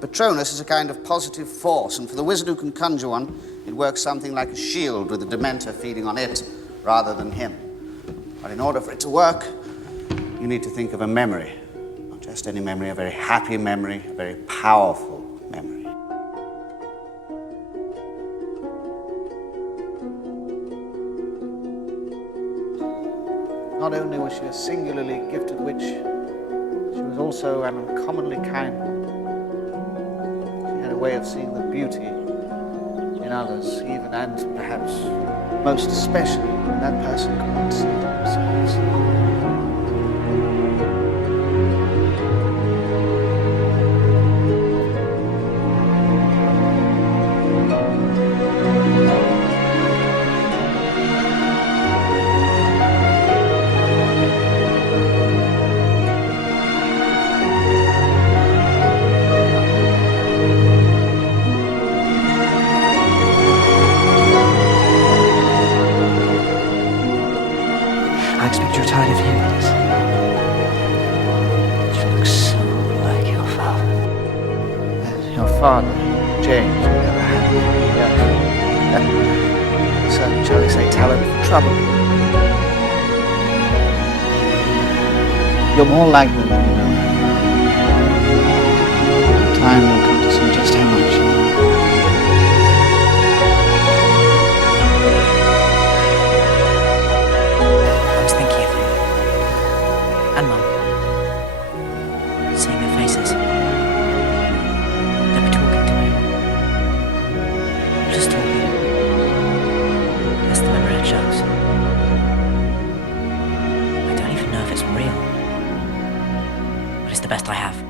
Patronus is a kind of positive force, and for the wizard who can conjure one, it works something like a shield with a Dementor feeding on it rather than him. But in order for it to work, you need to think of a memory. Not just any memory, a very happy memory, a very powerful memory. Not only was she a singularly gifted witch, she was also an uncommonly kind one. She had a way of seeing the beauty in others, even and perhaps most especially when that person could not see it themselves. I expect you're tired of hearing this. You look so like your father. Your father, James, on the other hand, certain, shall we say, talent for trouble. You're more like them than you know. Time will come to see just how much. And Mum. Seeing their faces. They were talking to me. Just talking. That's the memory it shows. I don't even know if it's real. But it's the best I have.